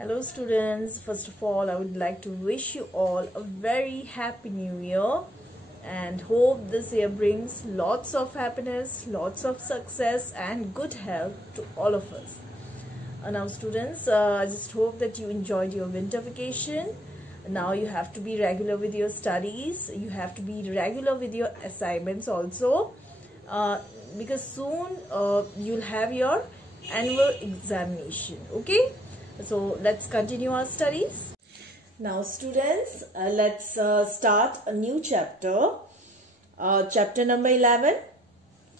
Hello students, first of all I would like to wish you all a very happy new year and hope this year brings lots of happiness, lots of success and good health to all of us. Now students, I just hope that you enjoyed your winter vacation. Now you have to be regular with your studies, you have to be regular with your assignments also because soon you'll have your annual examination. Okay, so let's continue our studies. Now students, let's start a new chapter, chapter number 11,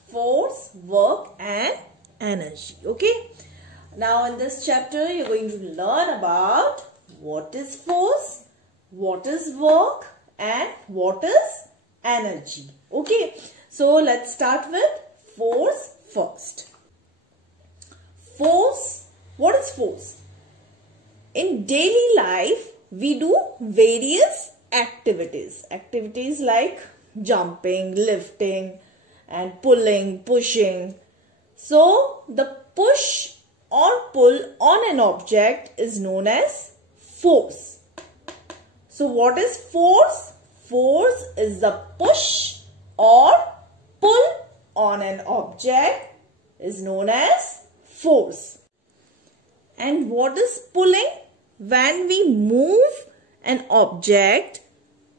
force, work and energy. Okay, now in this chapter you're going to learn about what is force, what is work and what is energy. Okay, so let's start with force first. Force, what is force? In daily life, we do various activities. Activities like jumping, lifting and pulling, pushing. So, the push or pull on an object is known as force. So, what is force? Force is the push or pull on an object is known as force. And what is pulling? When we move an object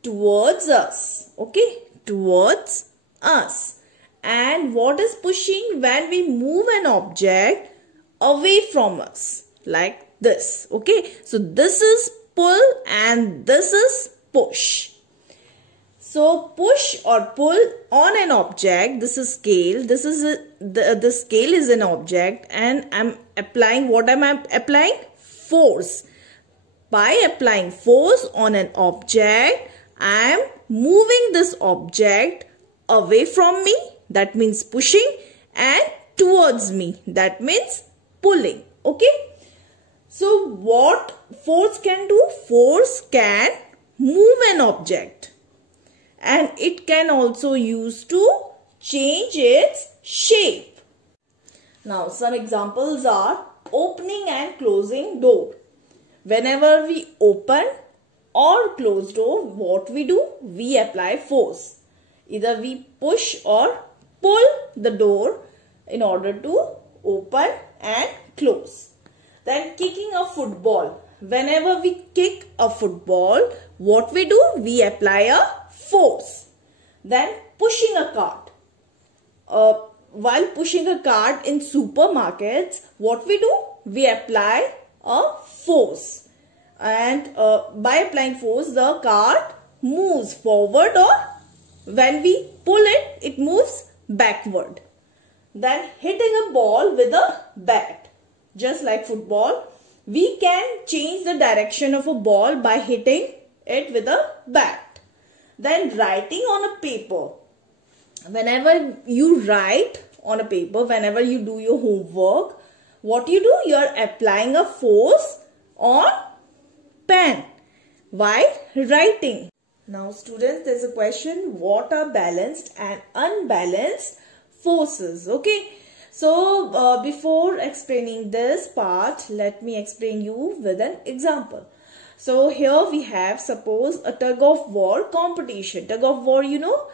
towards us. Okay, towards us. And what is pushing? When we move an object away from us. Like this. Okay, so this is pull and this is push. So push or pull on an object, this is scale, this is the scale is an object and I'm applying, what am I applying? Force. By applying force on an object, I am moving this object away from me, that means pushing, and towards me, that means pulling. Okay. So what force can do? Force can move an object. And it can also use to change its shape. Now some examples are opening and closing door. Whenever we open or close door, what we do? We apply force. Either we push or pull the door in order to open and close. Then kicking a football. Whenever we kick a football, what we do? We apply a force. Then pushing a cart. While pushing a cart in supermarkets, what we do? We apply a force. And by applying force, the cart moves forward, or when we pull it, it moves backward. Then hitting a ball with a bat. Just like football, we can change the direction of a ball by hitting it with a bat. Then writing on a paper. Whenever you write on a paper, whenever you do your homework, what you do? You are applying a force on pen while writing. Now students, there is a question, what are balanced and unbalanced forces? Okay. So before explaining this part, let me explain you with an example. So here we have, suppose, a tug of war competition. Tug of war, you know,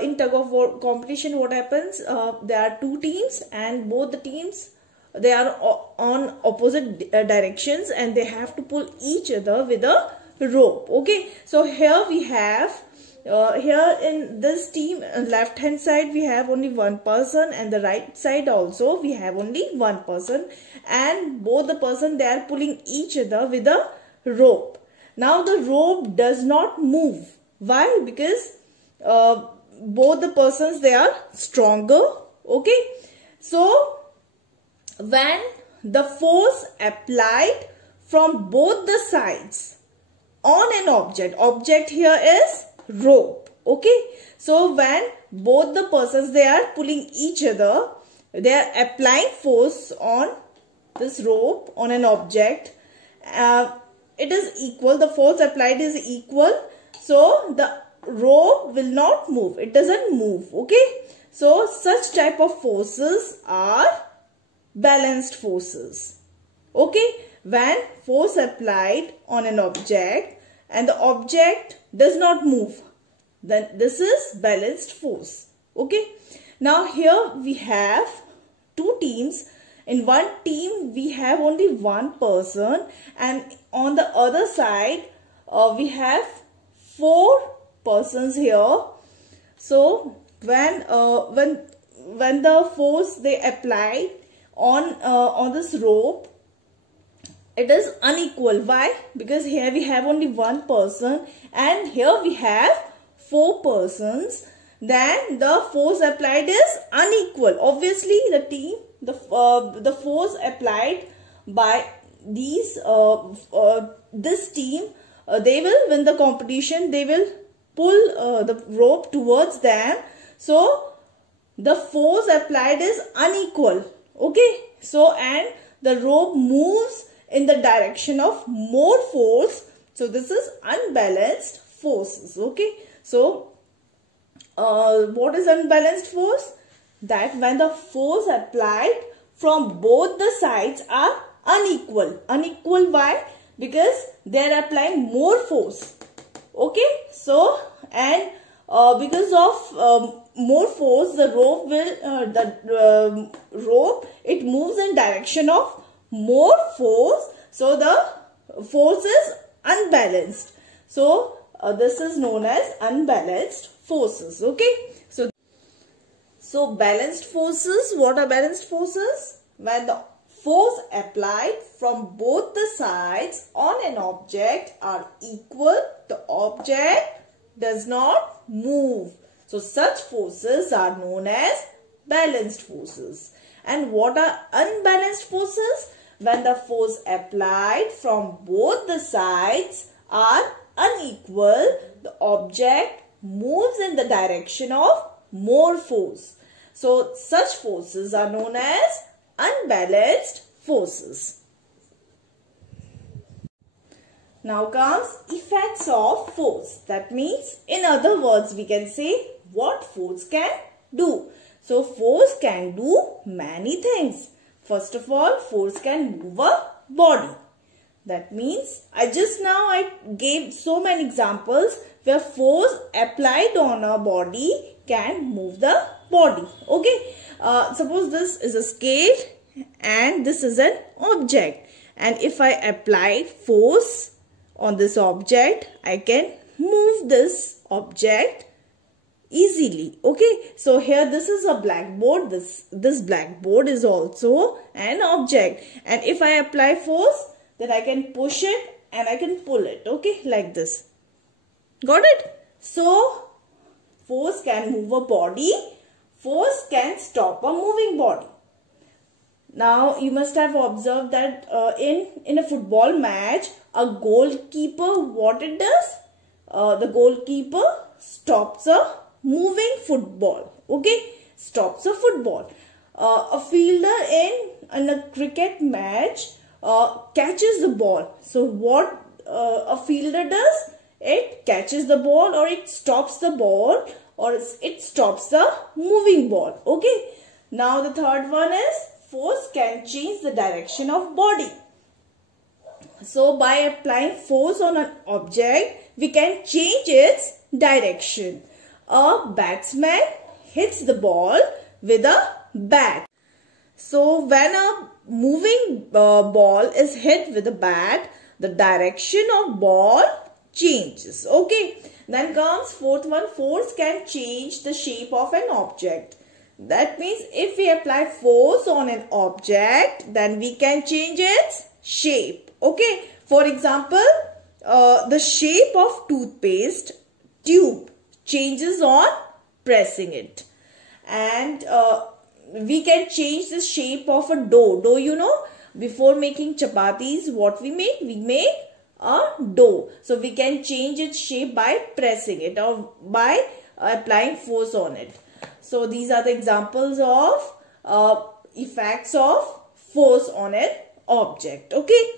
in tug of war competition, what happens? There are two teams and both the teams, they are on opposite directions and they have to pull each other with a rope. Okay, so here we have, here in this team, left hand side we have only one person and the right side also we have only one person, and both the person, they are pulling each other with a rope. Now the rope does not move. Why? Because both the persons, they are stronger. Okay, so when the force applied from both the sides on an object here is rope. Okay, so when both the persons, they are pulling each other, they are applying force on this rope on an object, it is equal, the force applied is equal, so the rope will not move, it doesn't move. Okay, so such type of forces are balanced forces. Okay, when force applied on an object and the object does not move, then this is balanced force. Okay, now here we have two teams. In one team we have only one person, and on the other side we have four persons here. So when the force they applied on this rope, it is unequal. Why? Because here we have only one person and here we have four persons. Then the force applied is unequal. Obviously the force applied by these this team, they will win the competition. They will pull the rope towards them. So the force applied is unequal. Okay, so and the rope moves in the direction of more force. So this is unbalanced forces. Okay, so what is unbalanced force? That when the force applied from both the sides are unequal. Unequal, why? Because they are applying more force. Okay, so and because of more force, the rope will rope, it moves in direction of more force. So the force is unbalanced. So this is known as unbalanced forces. Okay, so balanced forces. What are balanced forces? When the force applied from both the sides on an object are equal, the object does not move. So such forces are known as balanced forces. And what are unbalanced forces? When the force applied from both the sides are unequal, the object moves in the direction of more force. So such forces are known as unbalanced forces. Now comes effects of force. That means, in other words, we can say what force can do. So force can do many things. First of all, force can move a body. That means, I gave so many examples where force applied on a body can move the body. Okay, suppose this is a scale and this is an object, and if I apply force on this object, I can move this object easily. Okay, so here this is a blackboard. This blackboard is also an object, and if I apply force, then I can push it and I can pull it. Okay, like this. Got it? So force can move a body. Force can stop a moving body. Now you must have observed that in a football match, a goalkeeper, what it does? The goalkeeper stops a moving football. Okay, stops a football. A fielder in a cricket match catches the ball. So what a fielder does? It catches the ball, or it stops the ball, or it stops the moving ball. Okay. Now the third one is force can change the direction of body. So by applying force on an object, we can change its direction. A batsman hits the ball with a bat. So when a moving ball is hit with a bat, the direction of ball changes. Okay. Then comes fourth one, force can change the shape of an object. That means if we apply force on an object, then we can change its shape. Okay. For example, the shape of toothpaste tube changes on pressing it. And we can change the shape of a dough. Dough, you know, before making chapatis, what we make? We make a dough. So we can change its shape by pressing it or by applying force on it. So these are the examples of effects of force on an object. Okay.